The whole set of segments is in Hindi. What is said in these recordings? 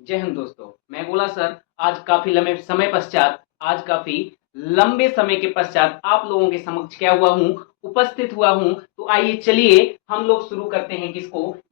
जय हिंद दोस्तों। मैं बोला सर, आज काफी लंबे समय के पश्चात आप लोगों के समक्ष क्या हुआ हूँ, उपस्थित हुआ हूँ। तो आइए चलिए हम लोग शुरू करते हैं।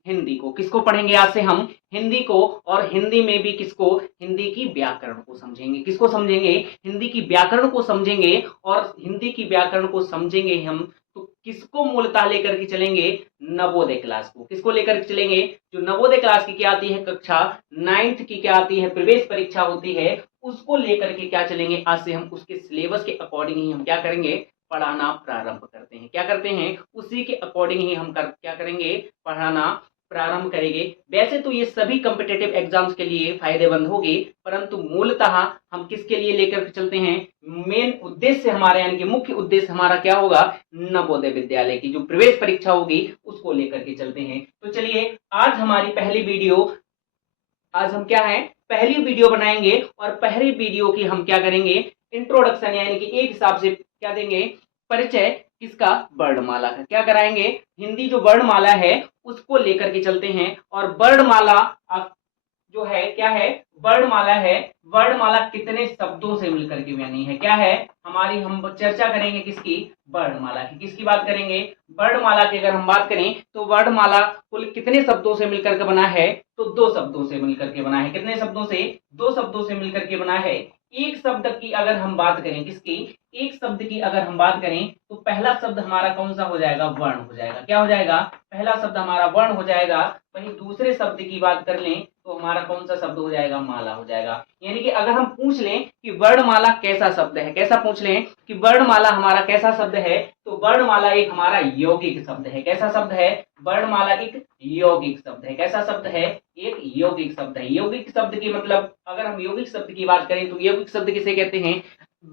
हिंदी को किसको पढ़ेंगे आज से हम? हिंदी को। और हिंदी में भी किसको? हिंदी की व्याकरण को समझेंगे। किसको समझेंगे? हिंदी की व्याकरण को समझेंगे। और हिंदी की व्याकरण को समझेंगे हम तो किसको मूलतः लेकर के चलेंगे? नवोदय क्लास को। किसको लेकर के चलेंगे? जो नवोदय क्लास की क्या आती है, कक्षा 9th की क्या आती है, प्रवेश परीक्षा होती है, उसको लेकर के क्या चलेंगे। आज से हम उसके सिलेबस के अकॉर्डिंग ही हम क्या करेंगे, पढ़ाना प्रारंभ करते हैं। क्या करते हैं? उसी के अकॉर्डिंग ही हम क्या करेंगे, पढ़ाना प्रारंभ करेंगे। वैसे तो ये सभी कॉम्पिटिटिव एग्जाम्स के लिए फायदेमंद होगी, परंतु मूलतः हम किसके लिए लेकर के चलते हैं? मेन उद्देश्य हमारा, यानी कि मुख्य उद्देश्य हमारा क्या होगा? नवोदय विद्यालय की जो प्रवेश परीक्षा होगी उसको लेकर के चलते हैं। तो चलिए आज हमारी पहली वीडियो, आज हम क्या है, पहली वीडियो बनाएंगे। और पहली वीडियो की हम क्या करेंगे, इंट्रोडक्शन, यानी कि एक हिसाब से क्या देंगे, परिचय किसका? वर्णमाला का। क्या कराएंगे? हिंदी जो वर्णमाला है उसको लेकर के चलते हैं। और वर्णमाला जो है क्या है, वर्णमाला है। वर्णमाला कितने शब्दों से मिलकर के बनी है? क्या है हमारी, हम चर्चा करेंगे किसकी? वर्णमाला की। किसकी बात करेंगे? वर्णमाला की अगर हम बात करें तो वर्णमाला कुल कितने शब्दों से मिलकर के बना है? तो दो शब्दों से मिलकर के बना है। कितने शब्दों से? दो शब्दों से मिलकर के बना है। एक शब्द की अगर हम बात करें, किसकी? एक शब्द की अगर हम बात करें तो पहला शब्द हमारा कौन सा हो जाएगा? वर्ण हो जाएगा। क्या हो जाएगा? पहला शब्द हमारा वर्ण हो जाएगा। वहीं दूसरे शब्द की बात कर लें तो हमारा कौन सा शब्द हो जाएगा? माला हो जाएगा। यानी कि अगर हम पूछ लें कि वर्णमाला कैसा शब्द है, कैसा पूछ लें कि वर्णमाला हमारा कैसा शब्द है, तो वर्णमाला एक हमारा यौगिक शब्द है। कैसा शब्द है? वर्णमाला एक यौगिक शब्द है। कैसा शब्द है? एक यौगिक शब्द है। यौगिक शब्द की मतलब, अगर हम यौगिक शब्द की बात करें तो यौगिक शब्द किसे कहते हैं?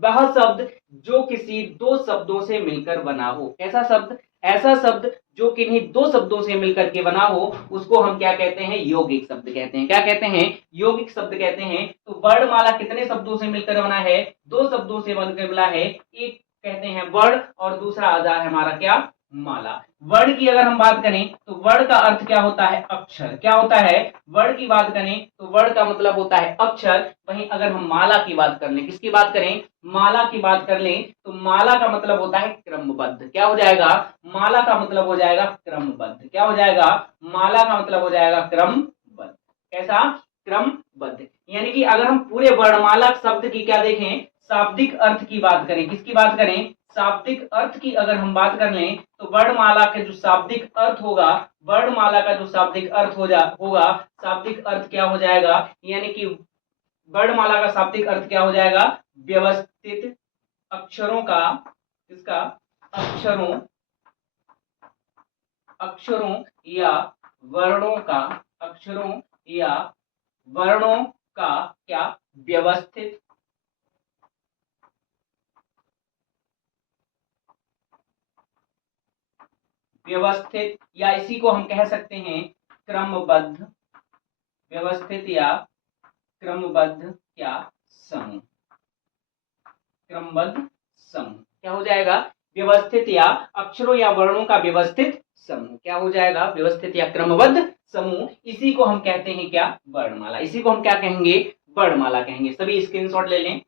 वह शब्द जो किसी दो शब्दों से मिलकर बना हो। कैसा शब्द? ऐसा शब्द जो किन्हीं दो शब्दों से मिलकर के बना हो, उसको हम क्या कहते हैं? यौगिक शब्द कहते हैं। क्या कहते हैं? यौगिक शब्द कहते हैं। तो वर्णमाला कितने शब्दों से मिलकर बना है? दो शब्दों से बनकर बना है। एक कहते हैं वर्ण और दूसरा आधार है हमारा क्या? माला। वर्ण की अगर हम बात करें तो वर्ण का अर्थ क्या होता है? अक्षर। क्या होता है? वर्ण की बात करें तो वर्ण का मतलब होता है अक्षर। वहीं अगर हम माला की बात कर लें, किसकी बात करें? माला की बात कर लें तो माला का मतलब होता है क्रमबद्ध। क्या हो जाएगा? माला का मतलब हो जाएगा क्रमबद्ध। क्या हो जाएगा? माला का मतलब हो जाएगा क्रमबद्ध। कैसा? क्रमबद्ध। यानी कि अगर हम पूरे वर्णमाला शब्द की क्या देखें, शाब्दिक अर्थ की बात करें, किसकी बात करें? शाब्दिक अर्थ की अगर हम बात कर लें तो वर्णमाला के जो शाब्दिक अर्थ होगा, वर्णमाला का जो शाब्दिक अर्थ होगा, शाब्दिक अर्थ क्या हो जाएगा? यानी कि वर्णमाला का शाब्दिक अर्थ क्या हो जाएगा? व्यवस्थित अक्षरों का, किसका? अक्षरों अक्षरों या वर्णों का, अक्षरों या वर्णों का क्या? व्यवस्थित व्यवस्थित या इसी को हम कह सकते हैं क्रमबद्ध, व्यवस्थित या क्रमबद्ध क्या? समूह। क्रमबद्ध समूह क्या हो जाएगा? व्यवस्थित या अक्षरों या वर्णों का व्यवस्थित समूह। क्या हो जाएगा? व्यवस्थित या क्रमबद्ध समूह। इसी को हम कहते हैं क्या? वर्णमाला। इसी को हम क्या कहेंगे? वर्णमाला कहेंगे। सभी स्क्रीनशॉट ले लें।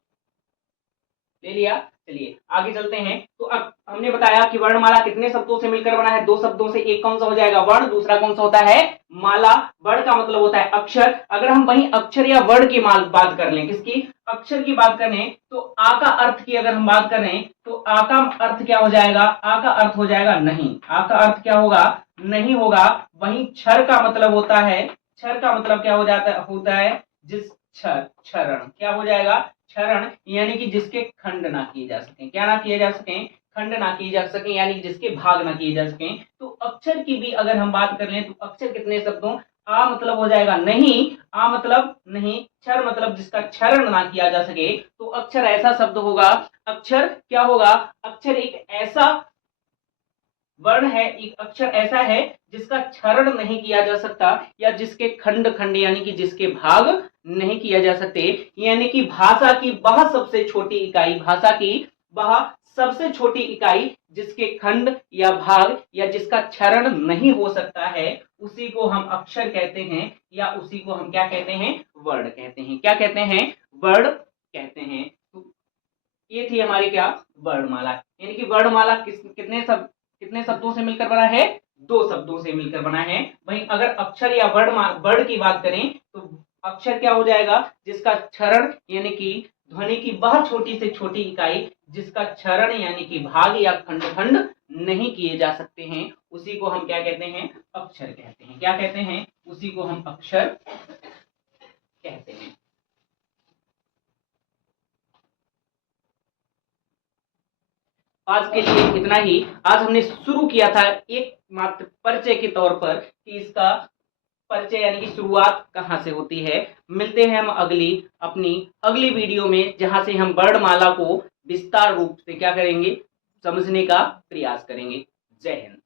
ले लिया? चलिए आगे चलते हैं। तो अब हमने बताया कि वर्णमाला कितने शब्दों से मिलकर बना है? दो शब्दों से। एक कौन सा हो जाएगा? वर्ण। दूसरा कौन सा होता है? माला। वर्ण का मतलब होता है अक्षर। अगर हम वहीं अक्षर या वर्ण की बात कर लें, किसकी? अक्षर की बात करें तो आ का अर्थ की अगर हम बात करें तो आ का अर्थ क्या हो जाएगा? आ का अर्थ हो जाएगा नहीं। आ का अर्थ क्या होगा? नहीं होगा। वहीं क्षर का मतलब होता है, क्षर का मतलब क्या होता है? जिस क्षरण। क्या हो जाएगा? क्षरण। यानी कि जिसके खंड ना किए जा सके। क्या ना किए जा सके? खंड ना किए जा सके, यानी कि जिसके भाग ना किए जा सके। तो अक्षर की भी अगर हम बात कर लें तो अक्षर कितने शब्दों? आ मतलब हो जाएगा नहीं, आ मतलब नहीं, क्षर मतलब जिसका क्षरण ना किया जा सके। तो अक्षर ऐसा शब्द होगा, अक्षर क्या होगा? अक्षर एक ऐसा वर्ण है, एक अक्षर ऐसा है जिसका क्षरण नहीं किया जा सकता, या जिसके खंड खंड यानी कि जिसके भाग नहीं किया जा सकते। यानी कि भाषा की वह सबसे छोटी इकाई, भाषा की वह सबसे छोटी इकाई जिसके खंड या भाग या जिसका क्षरण नहीं हो सकता है, उसी को हम अक्षर कहते हैं या उसी को हम क्या कहते हैं, वर्ड कहते हैं। क्या कहते हैं, वर्ड कहते हैं। तो ये थी हमारी क्या, वर्णमाला। यानी कि वर्णमाला कितने शब्दों से मिलकर बना है, 2 शब्दों से मिलकर बना है। वहीं अगर अक्षर या वर्ड की बात करें तो अक्षर क्या हो जाएगा, जिसका क्षरण यानी कि ध्वनि की वह छोटी से छोटी इकाई जिसका क्षरण यानी कि भाग या खंड नहीं किए जा सकते हैं, उसी को हम क्या कहते हैं, अक्षर कहते हैं। क्या कहते हैं, उसी को हम अक्षर कहते हैं। आज के लिए इतना ही। आज हमने शुरू किया था एक मात्र परिचय के तौर पर कि इसका परिचय यानी कि शुरुआत कहाँ से होती है। मिलते हैं हम अपनी अगली वीडियो में, जहां से हम वर्णमाला को विस्तार रूप से क्या करेंगे, समझने का प्रयास करेंगे। जय हिंद।